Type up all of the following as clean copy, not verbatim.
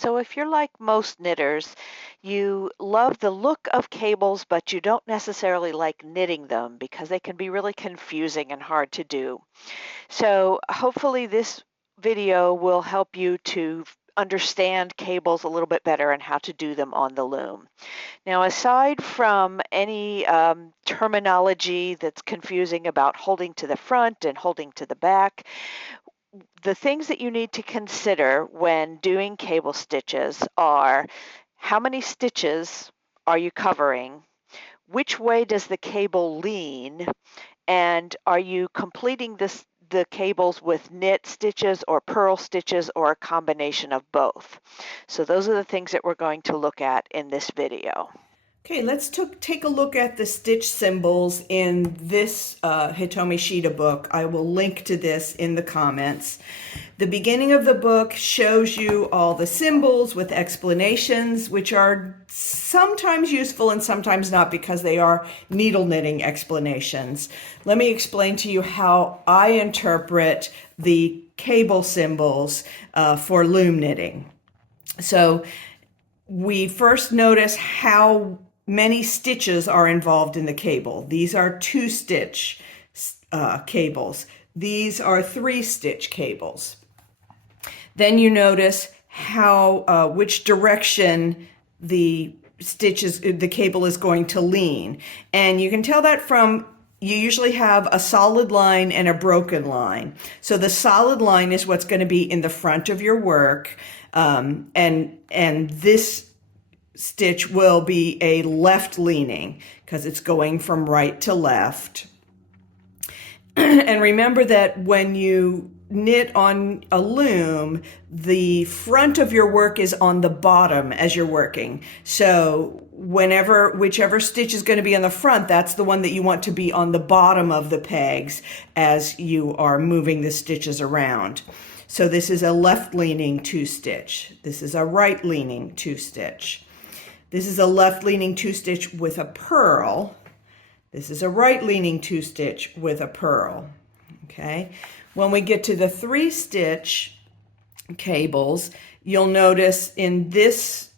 So if you're like most knitters, you love the look of cables, but you don't necessarily like knitting them because they can be really confusing and hard to do. So hopefully this video will help you to understand cables a little bit better and how to do them on the loom. Now, aside from any terminology that's confusing about holding to the front and holding to the back, the things that you need to consider when doing cable stitches are how many stitches are you covering? Which way does the cable lean? And are you completing the cables with knit stitches or purl stitches or a combination of both? So those are the things that we're going to look at in this video. Okay, let's take a look at the stitch symbols in this Hitomi Shida book. I will link to this in the comments. The beginning of the book shows you all the symbols with explanations, which are sometimes useful and sometimes not because they are needle knitting explanations. Let me explain to you how I interpret the cable symbols for loom knitting. So we first notice how many stitches are involved in the cable. These are 2-stitch cables. These are 3-stitch cables. Then you notice how which direction the cable is going to lean. And you can tell that from you usually have a solid line and a broken line. So the solid line is what's going to be in the front of your work. And this stitch will be a left leaning because it's going from right to left. And remember that when you knit on a loom, the front of your work is on the bottom as you're working. So whichever stitch is going to be on the front, that's the one that you want to be on the bottom of the pegs as you are moving the stitches around. So this is a left leaning 2-stitch. This is a right leaning 2-stitch. This is a left leaning 2-stitch with a purl. This is a right leaning 2-stitch with a purl. Okay. When we get to the 3-stitch cables, you'll notice in this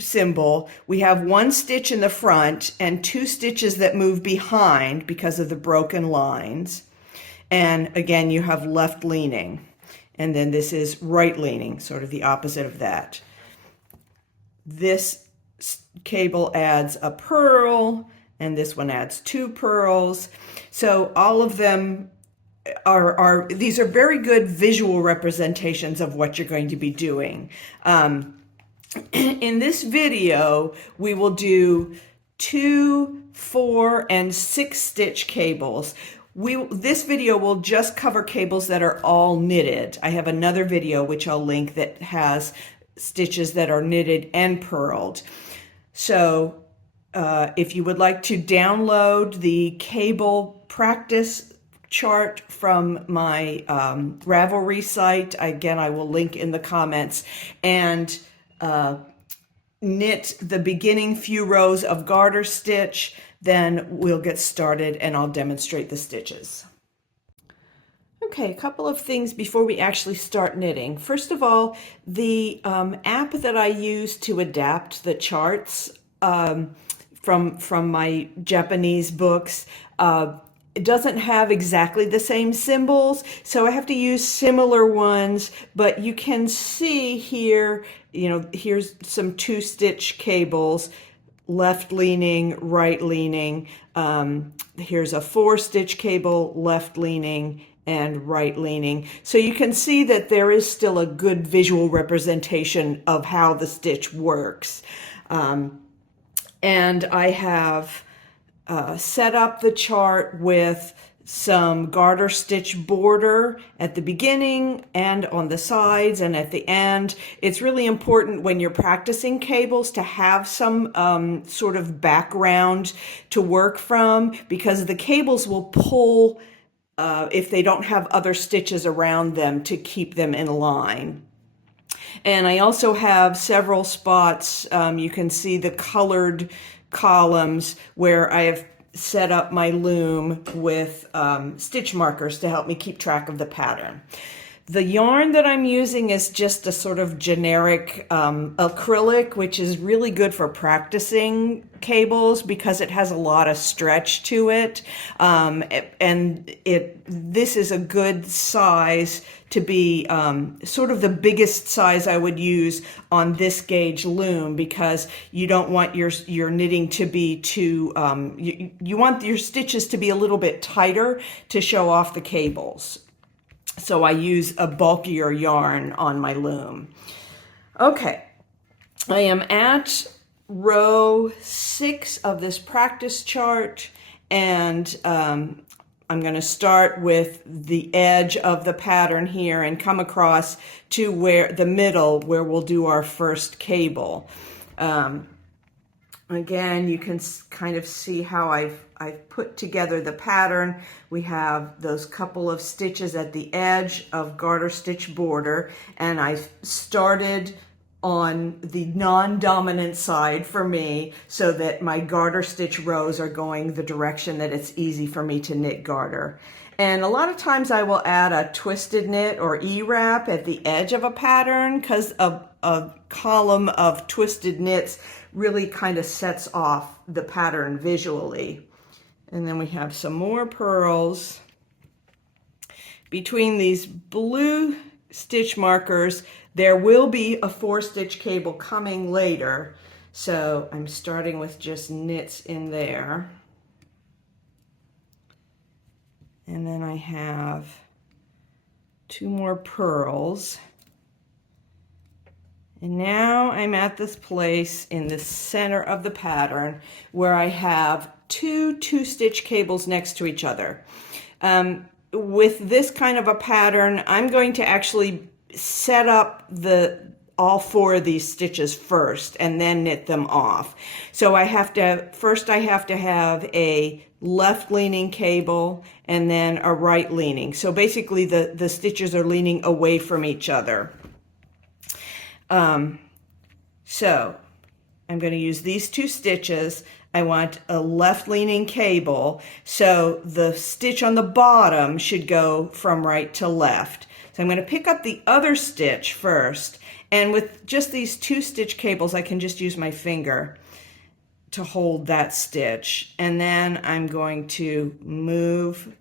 symbol, we have 1 stitch in the front and 2 stitches that move behind because of the broken lines. And again, you have left leaning. And then this is right leaning, sort of the opposite of that. This cable adds a purl, and this one adds 2 purls. So all of them these are very good visual representations of what you're going to be doing. In this video, we will do 2, 4, and 6-stitch cables. This video will just cover cables that are all knitted. I have another video which I'll link that has stitches that are knitted and purled. So if you would like to download the cable practice chart from my Ravelry site, again, I will link in the comments, and knit the beginning few rows of garter stitch, then we'll get started and I'll demonstrate the stitches. Okay, a couple of things before we actually start knitting. First of all, the app that I use to adapt the charts from my Japanese books, it doesn't have exactly the same symbols, so I have to use similar ones, but you can see here, here's some 2-stitch cables, left leaning, right leaning. Here's a 4-stitch cable, left leaning, and right leaning. So you can see that there is still a good visual representation of how the stitch works. And I have set up the chart with some garter stitch border at the beginning and on the sides and at the end. It's really important when you're practicing cables to have some sort of background to work from, because the cables will pull if they don't have other stitches around them to keep them in line. And I also have several spots, you can see the colored columns where I have set up my loom with stitch markers to help me keep track of the pattern. The yarn that I'm using is just a sort of generic acrylic, which is really good for practicing cables because it has a lot of stretch to it. This is a good size to be sort of the biggest size I would use on this gauge loom, because you don't want your knitting to be too, you want your stitches to be a little bit tighter to show off the cables. So I use a bulkier yarn on my loom. Okay, I am at row 6 of this practice chart, and I'm going to start with the edge of the pattern here and come across to where the middle, where we'll do our first cable. Again, you can kind of see how I've put together the pattern. We have those couple of stitches at the edge of garter stitch border, and I've started on the non-dominant side for me so that my garter stitch rows are going the direction that it's easy for me to knit garter. And a lot of times I will add a twisted knit or E-wrap at the edge of a pattern, because a column of twisted knits really kind of sets off the pattern visually. And then we have some more pearls. Between these blue stitch markers, there will be a 4-stitch cable coming later. So I'm starting with just knits in there. And then I have 2 more pearls. And now I'm at this place in the center of the pattern where I have 2-stitch cables next to each other. With this kind of a pattern, I'm going to actually set up all 4 of these stitches first and then knit them off. So first I have to have a left leaning cable and then a right leaning. So basically the stitches are leaning away from each other. So I'm going to use these 2 stitches. I want a left leaning cable, so the stitch on the bottom should go from right to left. So I'm going to pick up the other stitch first, and with just these 2-stitch cables I can just use my finger to hold that stitch, and then I'm going to move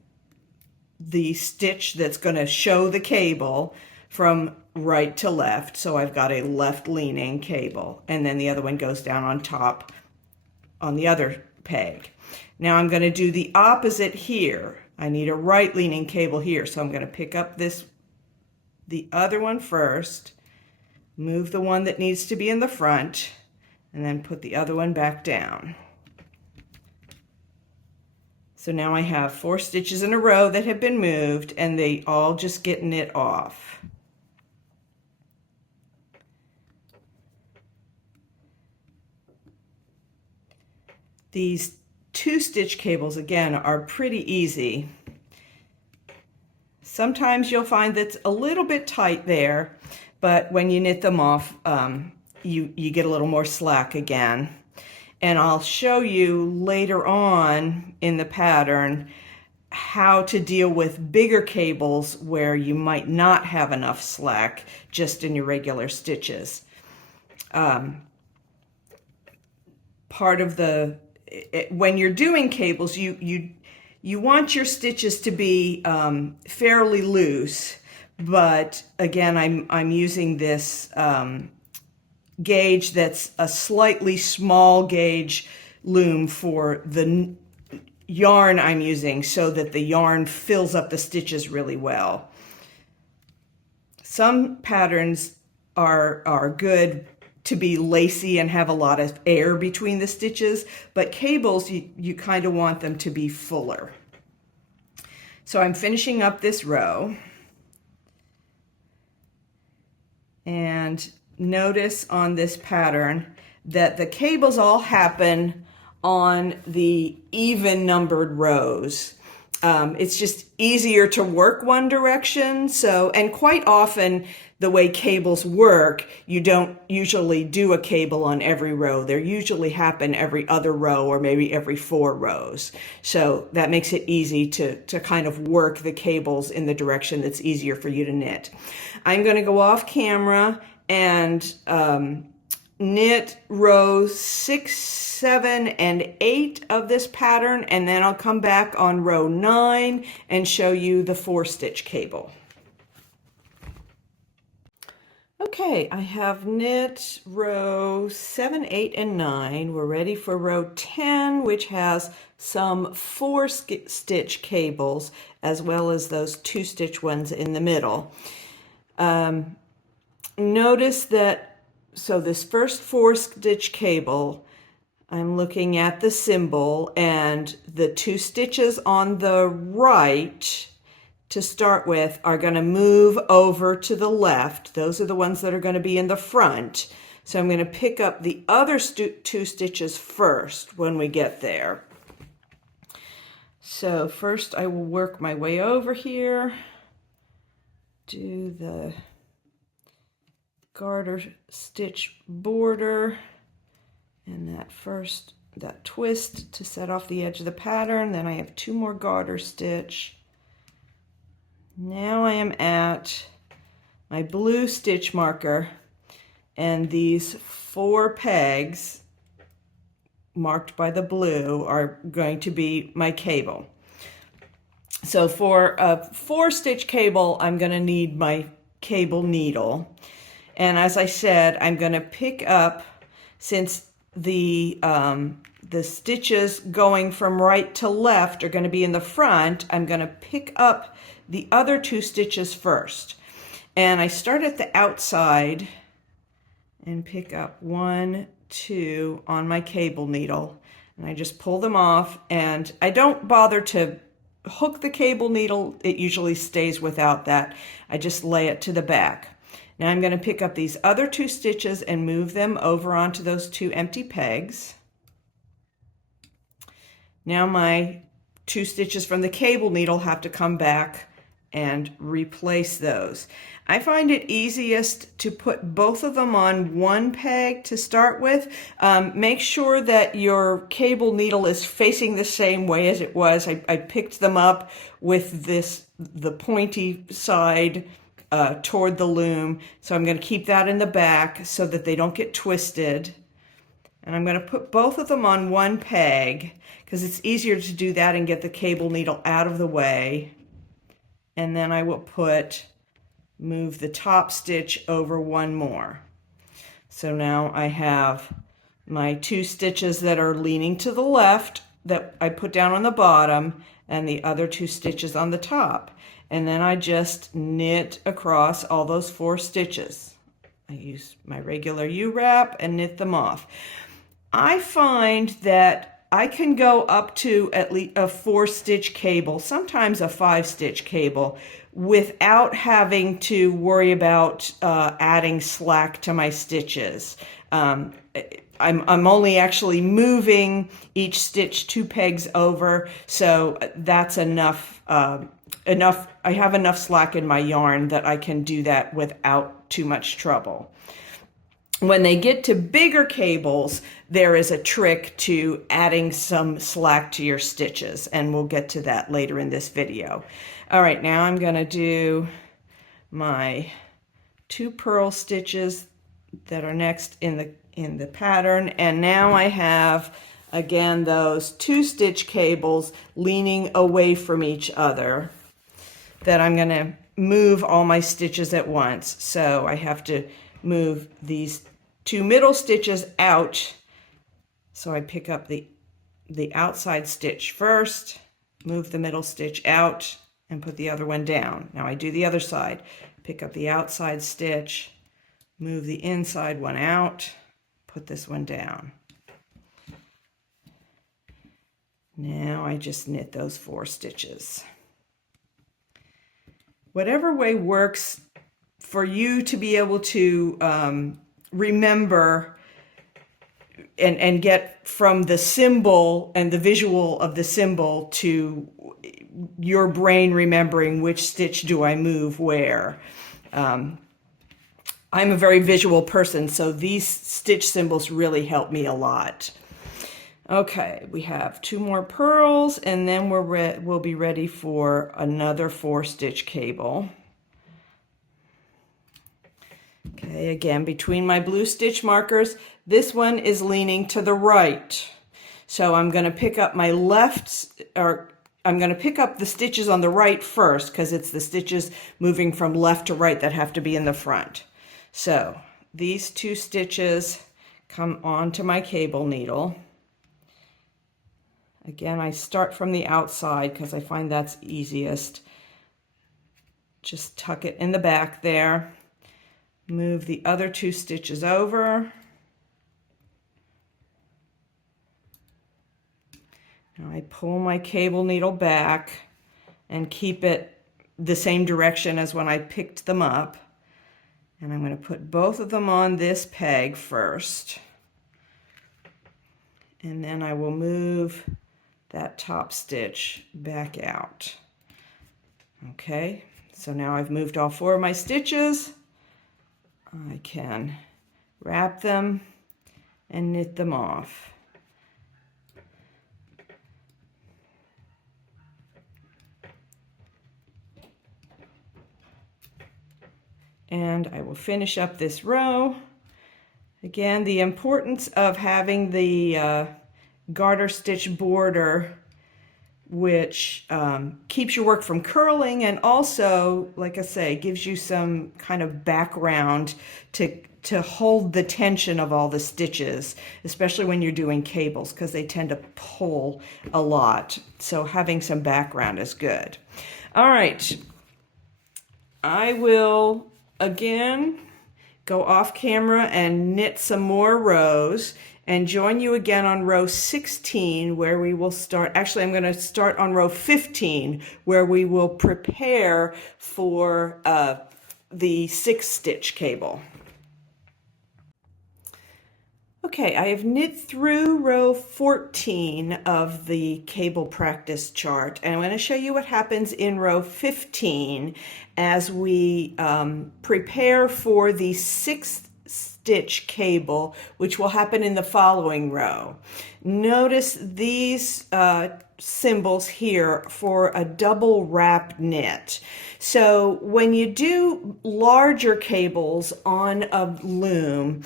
the stitch that's going to show the cable from right to left. So I've got a left leaning cable, and then the other one goes down on top on the other peg. Now I'm going to do the opposite here. I need a right leaning cable here, so I'm going to pick up the other one first, move the one that needs to be in the front, and then put the other one back down. So now I have 4 stitches in a row that have been moved, and they all just get knit off. These 2-stitch cables, again, are pretty easy. Sometimes you'll find that's a little bit tight there, but when you knit them off, you get a little more slack again. And I'll show you later on in the pattern how to deal with bigger cables where you might not have enough slack just in your regular stitches. Part of when you're doing cables, you want your stitches to be fairly loose, but again, I'm using this gauge that's a slightly small gauge loom for the yarn I'm using, so that the yarn fills up the stitches really well. Some patterns are good to be lacy and have a lot of air between the stitches, but cables, you kind of want them to be fuller. So I'm finishing up this row, and notice on this pattern that the cables all happen on the even numbered rows. It's just easier to work one direction. So, and quite often the way cables work, you don't usually do a cable on every row. They usually happen every other row or maybe every 4 rows. So that makes it easy to kind of work the cables in the direction that's easier for you to knit. I'm going to go off camera and knit rows 6, 7, and 8 of this pattern, and then I'll come back on row 9 and show you the 4-stitch cable. Okay, I have knit row 7, 8, and 9. We're ready for row 10, which has some 4-stitch cables as well as those 2-stitch ones in the middle. Notice that, so this first 4-stitch cable, I'm looking at the symbol, and the 2 stitches on the right to start with are going to move over to the left. Those are the ones that are going to be in the front. So I'm going to pick up the other 2 stitches first when we get there. So first I will work my way over here, do the garter stitch border and that twist to set off the edge of the pattern. Then I have 2 more garter stitch. Now I am at my blue stitch marker, and these 4 pegs marked by the blue are going to be my cable. So for a 4-stitch cable, I'm going to need my cable needle. And as I said, I'm going to pick up, since the stitches going from right to left are going to be in the front, I'm going to pick up the other 2 stitches first. And I start at the outside and pick up 1, 2 on my cable needle. And I just pull them off, and I don't bother to hook the cable needle. It usually stays without that. I just lay it to the back. Now I'm going to pick up these other 2 stitches and move them over onto those 2 empty pegs. Now my 2 stitches from the cable needle have to come back and replace those. I find it easiest to put both of them on 1 peg to start with. Make sure that your cable needle is facing the same way as it was. I picked them up with the pointy side toward the loom. So I'm going to keep that in the back so that they don't get twisted. And I'm going to put both of them on 1 peg because it's easier to do that and get the cable needle out of the way. And then I will move the top stitch over 1 more. So now I have my 2 stitches that are leaning to the left that I put down on the bottom, and the other 2 stitches on the top. And then I just knit across all those 4 stitches. I use my regular U-wrap and knit them off. I find that I can go up to at least a 4-stitch cable, sometimes a 5-stitch cable, without having to worry about adding slack to my stitches. I'm only actually moving each stitch 2 pegs over, so that's enough. I have enough slack in my yarn that I can do that without too much trouble. When they get to bigger cables, there is a trick to adding some slack to your stitches, and we'll get to that later in this video. All right, now I'm going to do my 2 purl stitches that are next in the pattern, and now I have again those 2-stitch cables leaning away from each other that I'm going to move all my stitches at once. So I have to move these 2 middle stitches out. So I pick up the outside stitch first, move the middle stitch out, and put the other one down. Now I do the other side. Pick up the outside stitch, move the inside one out, put this one down. Now I just knit those 4 stitches. Whatever way works for you to be able to remember and get from the symbol and the visual of the symbol to your brain remembering which stitch do I move where. I'm a very visual person, so these stitch symbols really help me a lot. Okay, we have 2 more pearls, and then we'll be ready for another 4-stitch cable. Okay, again, between my blue stitch markers, this one is leaning to the right. So I'm going to pick up my I'm going to pick up the stitches on the right first, because it's the stitches moving from left to right that have to be in the front. So these 2 stitches come onto my cable needle. Again, I start from the outside because I find that's easiest. Just tuck it in the back there. Move the other 2 stitches over. Now I pull my cable needle back and keep it the same direction as when I picked them up. And I'm going to put both of them on this peg first. And then I will move that top stitch back out. Okay, so now I've moved all 4 of my stitches. I can wrap them and knit them off. And I will finish up this row. Again, the importance of having the garter stitch border, which keeps your work from curling, and also, like I say, gives you some kind of background to hold the tension of all the stitches, especially when you're doing cables, because they tend to pull a lot. So having some background is good. All right, I will again go off camera and knit some more rows and join you again on row 16, where we will start. Actually, I'm going to start on row 15, where we will prepare for the 6-stitch cable. Okay, I have knit through row 14 of the cable practice chart, and I'm going to show you what happens in row 15 as we prepare for the 6th stitch cable, which will happen in the following row. Notice these symbols here for a double wrap knit. So when you do larger cables on a loom,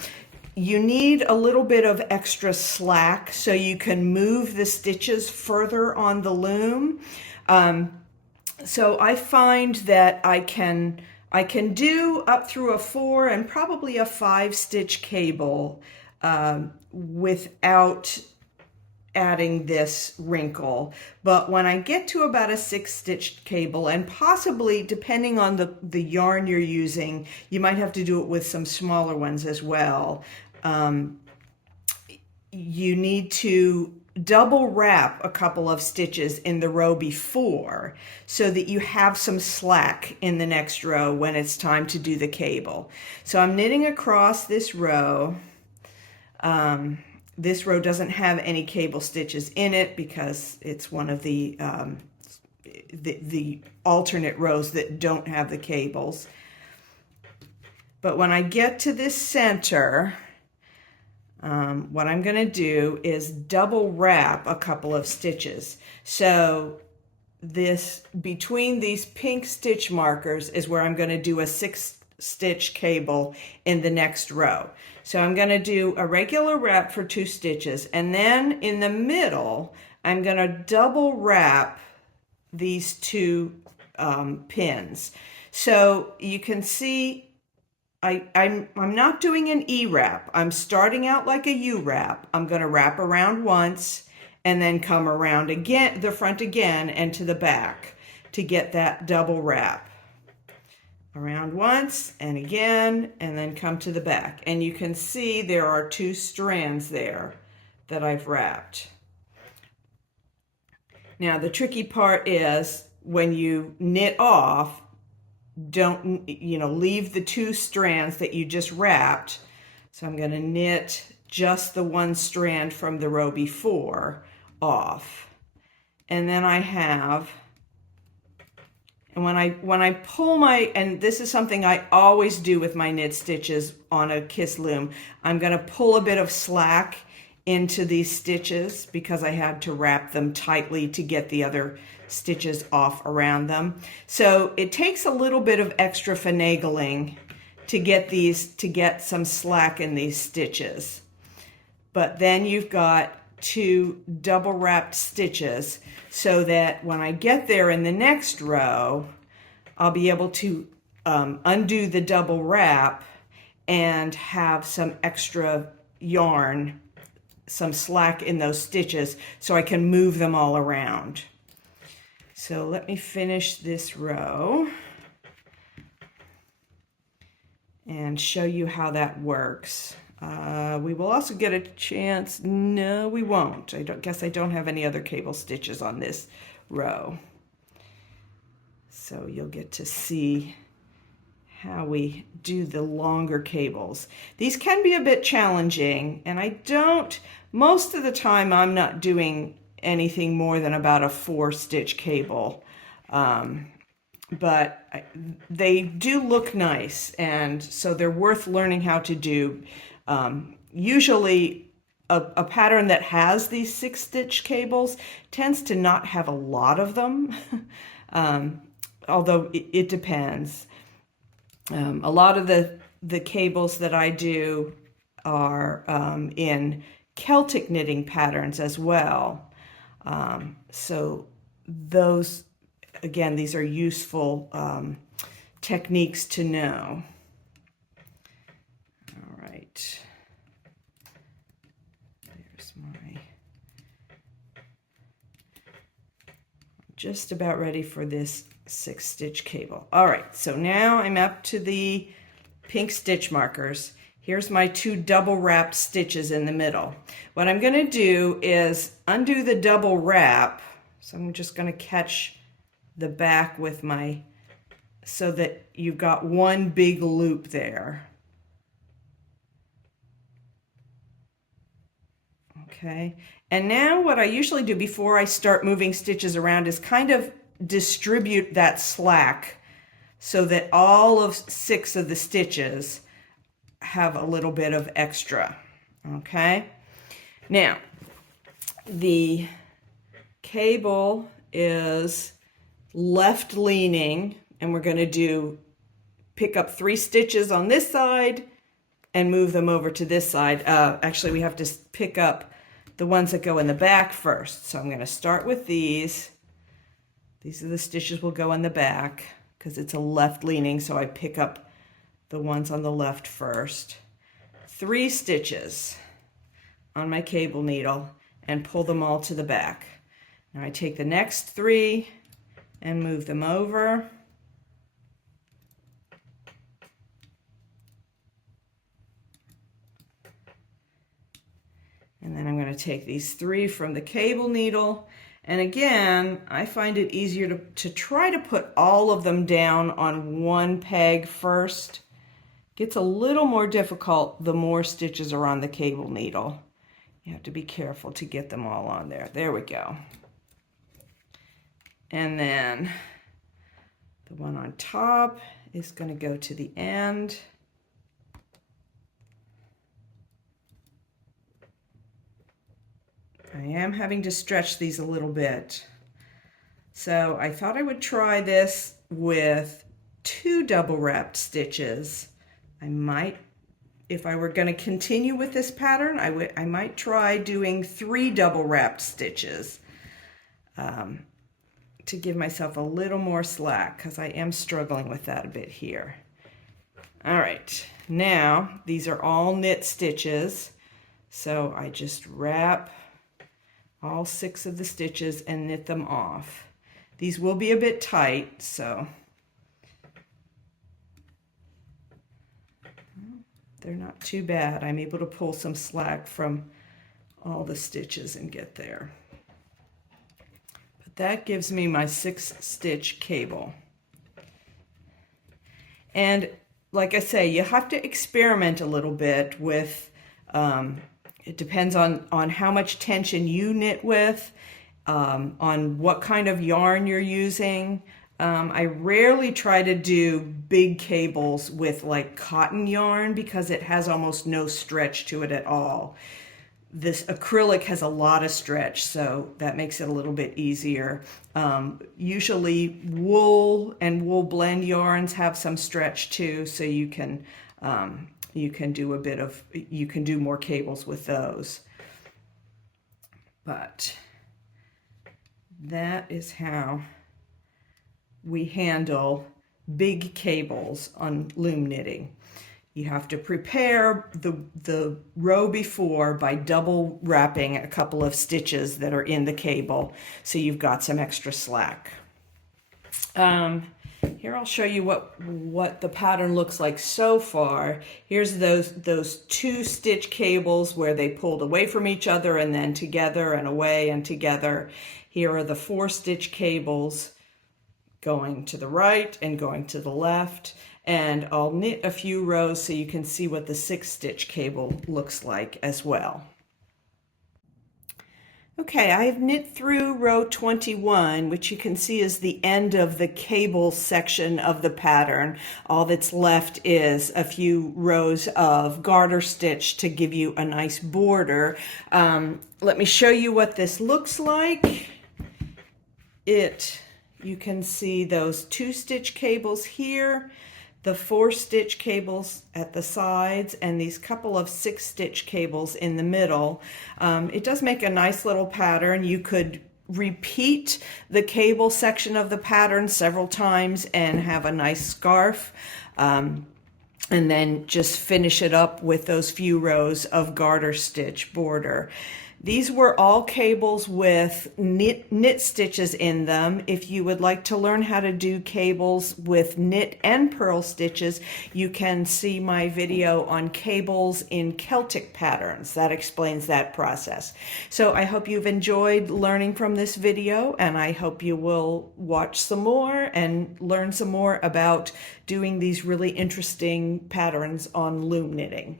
you need a little bit of extra slack so you can move the stitches further on the loom. So I find that I can do up through a 4 and probably a 5-stitch cable without adding this wrinkle. But when I get to about a 6-stitch cable, and possibly depending on the yarn you're using, you might have to do it with some smaller ones as well. You need to double wrap a couple of stitches in the row before so that you have some slack in the next row when it's time to do the cable. So I'm knitting across this row. This row doesn't have any cable stitches in it because it's one of the alternate rows that don't have the cables. But when I get to this center, what I'm going to do is double wrap a couple of stitches. So this, between these pink stitch markers, is where I'm going to do a 6-stitch cable in the next row. So I'm going to do a regular wrap for 2 stitches, and then in the middle I'm going to double wrap these 2 pins. So you can see I'm not doing an E wrap. I'm starting out like a U wrap. I'm going to wrap around once and then come around again, the front again, and to the back to get that double wrap. Around once and again, and then come to the back. And you can see there are 2 strands there that I've wrapped. Now the tricky part is when you knit off, don't leave the 2 strands that you just wrapped. So I'm going to knit just the one strand from the row before off. And then I have, and when I pull my, and this is something I always do with my knit stitches on a Kiss loom, I'm going to pull a bit of slack into these stitches because I had to wrap them tightly to get the other stitches off around them. So it takes a little bit of extra finagling to get some slack in these stitches. But then you've got 2 double wrapped stitches so that when I get there in the next row, I'll be able to undo the double wrap and have some extra yarn, some slack in those stitches so I can move them all around. So let me finish this row and show you how that works. We will also get a chance, no we won't. I don't have any other cable stitches on this row. So you'll get to see how we do the longer cables. These can be a bit challenging, and most of the time I'm not doing anything more than about a 4-stitch cable. But they do look nice, and so they're worth learning how to do. Usually a pattern that has these 6-stitch cables tends to not have a lot of them, although it depends. A lot of the cables that I do are in Celtic knitting patterns as well. So those, again, these are useful techniques to know. All right. There's my, just about ready for this 6-stitch cable. All right, so now I'm up to the pink stitch markers. Here's my 2 double wrapped stitches in the middle. What I'm going to do is undo the double wrap. So I'm just going to catch the back with my, so that you've got one big loop there. Okay, and now what I usually do before I start moving stitches around is kind of distribute that slack so that all of 6 of the stitches have a little bit of extra. Okay, now the cable is left leaning, and we're going to pick up 3 stitches on this side and move them over to this side. Actually, we have to pick up the ones that go in the back first. So I'm going to start with these. These are the stitches will go in the back because it's a left leaning, so I pick up the ones on the left first. 3 stitches on my cable needle and pull them all to the back. Now I take the next 3 and move them over. And then I'm going to take these 3 from the cable needle. And again, I find it easier to try to put all of them down on one peg first. Gets a little more difficult the more stitches are on the cable needle. You have to be careful to get them all on there. There we go. And then the one on top is going to go to the end. I am having to stretch these a little bit. So I thought I would try this with 2 double wrapped stitches. I might, if I were going to continue with this pattern, I might try doing 3 double wrapped stitches to give myself a little more slack, because I am struggling with that a bit here. All right, now these are all knit stitches, so I just wrap all 6 of the stitches and knit them off. These will be a bit tight, so they're not too bad. I'm able to pull some slack from all the stitches and get there. But that gives me my 6-stitch cable. And like I say, you have to experiment a little bit with It depends on how much tension you knit with, on what kind of yarn you're using. I rarely try to do big cables with like cotton yarn because it has almost no stretch to it at all. This acrylic has a lot of stretch, so that makes it a little bit easier. Usually wool and wool blend yarns have some stretch too, so you can do more cables with those. But that is how we handle big cables on loom knitting. You have to prepare the row before by double wrapping a couple of stitches that are in the cable, so you've got some extra slack. Here I'll show you what the pattern looks like so far. Here's those 2 stitch cables where they pulled away from each other and then together and away and together. Here are the 4 stitch cables going to the right and going to the left. And I'll knit a few rows so you can see what the 6 stitch cable looks like as well. Okay, I have knit through row 21, which you can see is the end of the cable section of the pattern. All that's left is a few rows of garter stitch to give you a nice border. Let me show you what this looks like. You can see those 2 stitch cables here, the 4 stitch cables at the sides, and these couple of 6 stitch cables in the middle. It does make a nice little pattern. You could repeat the cable section of the pattern several times and have a nice scarf, and then just finish it up with those few rows of garter stitch border. These were all cables with knit stitches in them. If you would like to learn how to do cables with knit and purl stitches, you can see my video on cables in Celtic patterns. That explains that process. So I hope you've enjoyed learning from this video, and I hope you will watch some more and learn some more about doing these really interesting patterns on loom knitting.